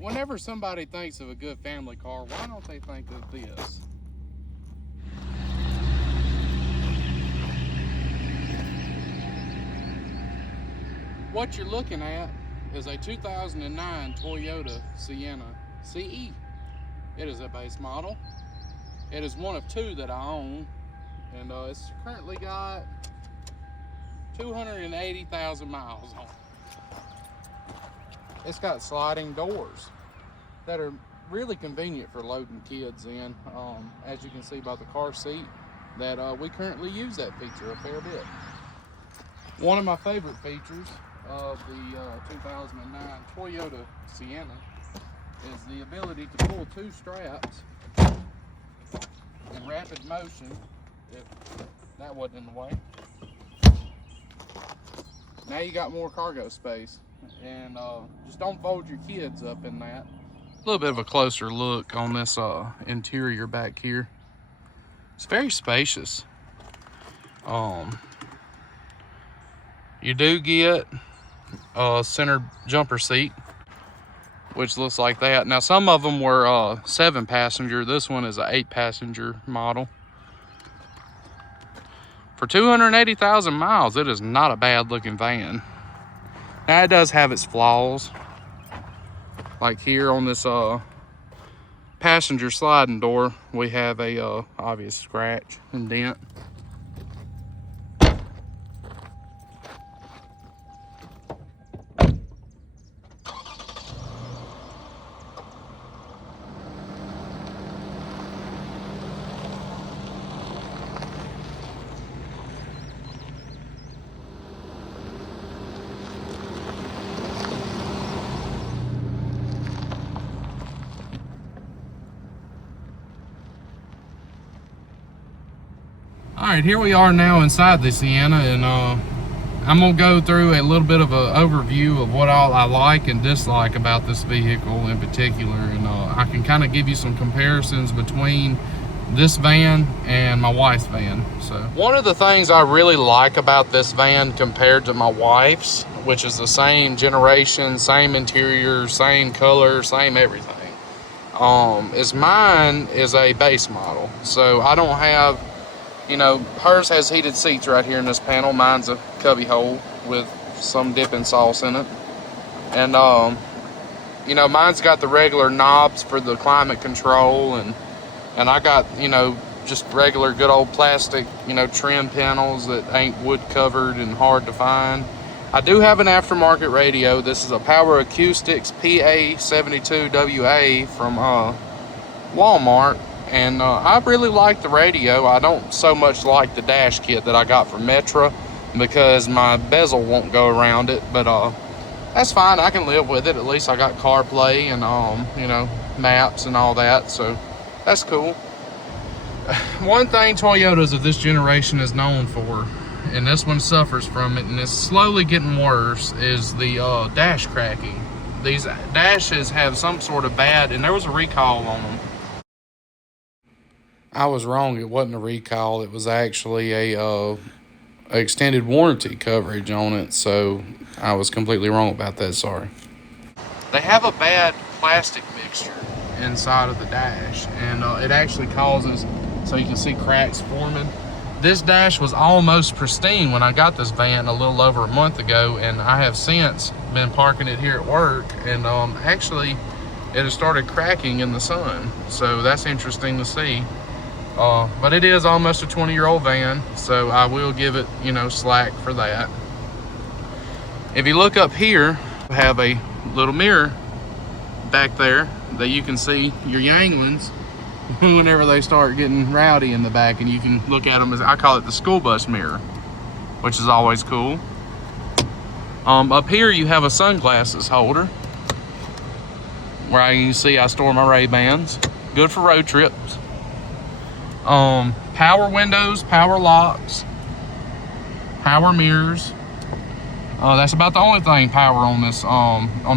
whenever somebody thinks of a good family car, why don't they think of this? What you're looking at is a 2009 Toyota Sienna CE. It is a base model. It is one of two that I own, and it's currently got 280,000 miles on it. It's got sliding doors that are really convenient for loading kids in. As you can see by the car seat, that we currently use that feature a fair bit. One of my favorite features of the 2009 Toyota Sienna is the ability to pull two straps in rapid motion, if that wasn't in the way. Now you got more cargo space, and just don't fold your kids up in that. A little bit of a closer look on this interior back here. It's very spacious. You do get a center jumper seat, which looks like that. Now some of them were 7 passenger. This one is an 8 passenger model. For 280,000 miles, it is not a bad looking van. Now it does have its flaws. Like here on this passenger sliding door, we have a obvious scratch and dent. All right, here we are now inside the Sienna, and I'm gonna go through a little bit of an overview of what all I like and dislike about this vehicle in particular, and I can kind of give you some comparisons between this van and my wife's van. So one of the things I really like about this van compared to my wife's, which is the same generation, same interior, same color, same everything, is mine is a base model. So I don't have, you know, hers has heated seats right here in this panel. Mine's a cubby hole with some dipping sauce in it. And, you know, mine's got the regular knobs for the climate control. And I got, you know, just regular good old plastic, you know, trim panels that ain't wood covered and hard to find. I do have an aftermarket radio. This is a Power Acoustics PA72WA from Walmart. And I really like the radio. I don't so much like the dash kit that I got from Metra because my bezel won't go around it, but that's fine. I can live with it. At least I got CarPlay and you know, maps and all that, so that's cool. One thing Toyotas of this generation is known for, and this one suffers from it, and it's slowly getting worse, is the dash cracking. These dashes have some sort of bad, and there was a recall on them. I was wrong. It wasn't a recall. It was actually a extended warranty coverage on it. So I was completely wrong about that. Sorry. They have a bad plastic mixture inside of the dash, and it actually causes, so you can see cracks forming. This dash was almost pristine when I got this van a little over a month ago, and I have since been parking it here at work, and actually it has started cracking in the sun. So that's interesting to see. But it is almost a 20-year-old van, so I will give it, you know, slack for that. If you look up here, we have a little mirror back there that you can see your younglings whenever they start getting rowdy in the back, and you can look at them as, I call it the school bus mirror, which is always cool. Up here you have a sunglasses holder where you can see I store my Ray-Bans. Good for road trips. Power windows, power locks, power mirrors. That's about the only thing power on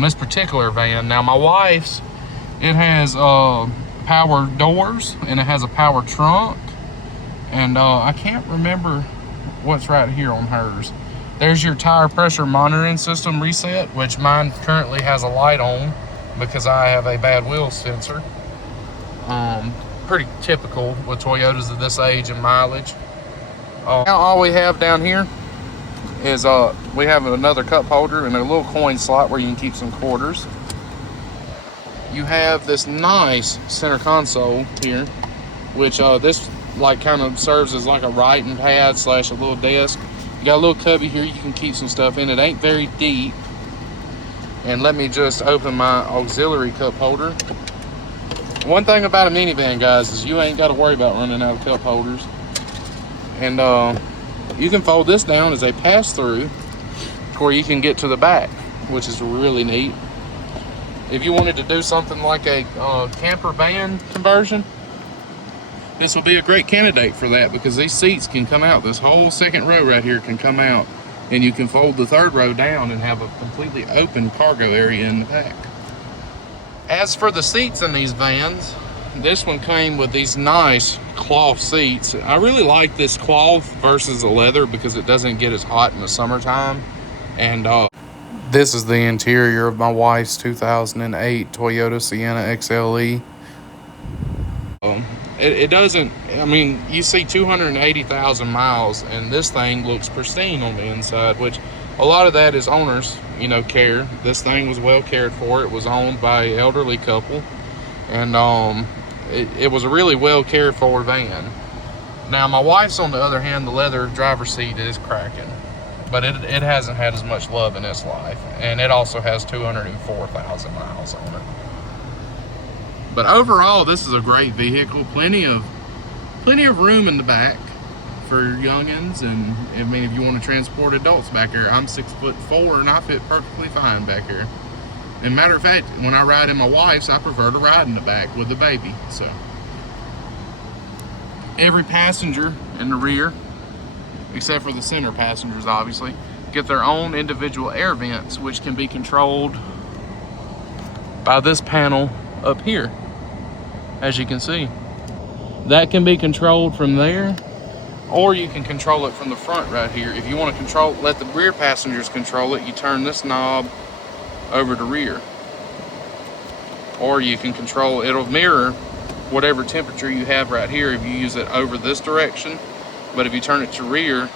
this particular van. Now my wife's, it has power doors, and it has a power trunk, and I can't remember what's right here on hers. There's your tire pressure monitoring system reset, which mine currently has a light on. because I have a bad wheel sensor. Pretty typical with Toyotas of this age and mileage. Now all we have down here is we have another cup holder and a little coin slot where you can keep some quarters. You have this nice center console here, which this like kind of serves as like a writing pad slash a little desk. You got a little cubby here you can keep some stuff in. It ain't very deep. And let me just open my auxiliary cup holder. One thing about a minivan, guys, is you ain't got to worry about running out of cup holders. And you can fold this down as a pass-through where you can get to the back, which is really neat. If you wanted to do something like a camper van conversion, this will be a great candidate for that, because these seats can come out. This whole second row right here can come out, and you can fold the third row down and have a completely open cargo area in the back. As for the seats in these vans, this one came with these nice cloth seats. I really like this cloth versus the leather because it doesn't get as hot in the summertime. And this is the interior of my wife's 2008 Toyota Sienna XLE. It doesn't, I mean, you see 280,000 miles and this thing looks pristine on the inside, which a lot of that is owners, you know, care. This thing was well cared for. It was owned by an elderly couple, and it was a really well cared for van. Now my wife's, on the other hand, the leather driver's seat is cracking, but it hasn't had as much love in its life, and it also has 204,000 miles on it. But overall, this is a great vehicle. Plenty of room in the back for youngins, and I mean, if you want to transport adults back here, I'm 6'4" and I fit perfectly fine back here. And matter of fact, when I ride in my wife's, I prefer to ride in the back with the baby. So every passenger in the rear, except for the center passengers, obviously, get their own individual air vents, which can be controlled by this panel up here. As you can see, that can be controlled from there, or you can control it from the front right here. If you want to let the rear passengers control it, you turn this knob over to rear, or you can control, it'll mirror whatever temperature you have right here if you use it over this direction. But if you turn it to rear,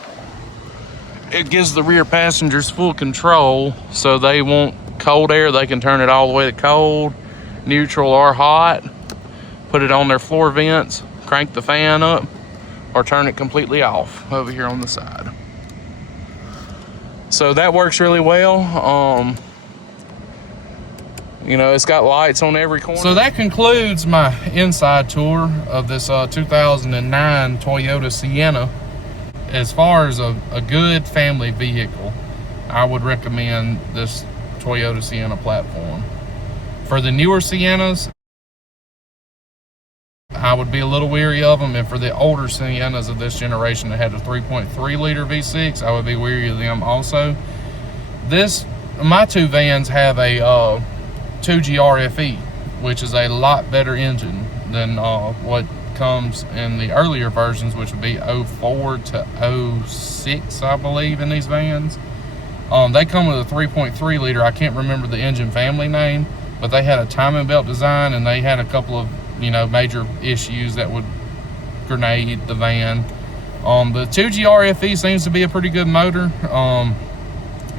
it gives the rear passengers full control. So they want cold air, they can turn it all the way to cold, neutral, or hot. Put it on their floor vents, crank the fan up, or turn it completely off over here on the side. So that works really well. You know, it's got lights on every corner. So that concludes my inside tour of this 2009 Toyota Sienna. As far as a good family vehicle, I would recommend this Toyota Sienna platform. For the newer Siennas, I would be a little weary of them, and for the older Siennas of this generation that had a 3.3 liter V6, I would be weary of them also. My two vans have a 2GR FE, which is a lot better engine than what comes in the earlier versions, which would be 04 to 06, I believe, in these vans. They come with a 3.3 liter. I can't remember the engine family name, but they had a timing belt design, and they had a couple of, you know, major issues that would grenade the van. The 2GR FE seems to be a pretty good motor.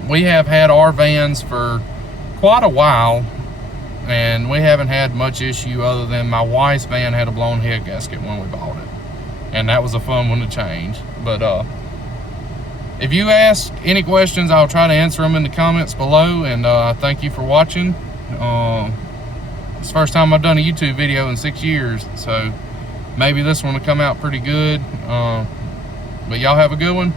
We have had our vans for quite a while, and we haven't had much issue other than my wife's van had a blown head gasket when we bought it, and that was a fun one to change. But if you ask any questions, I'll try to answer them in the comments below, and thank you for watching. It's the first time I've done a YouTube video in 6 years, so maybe this one will come out pretty good. But y'all have a good one.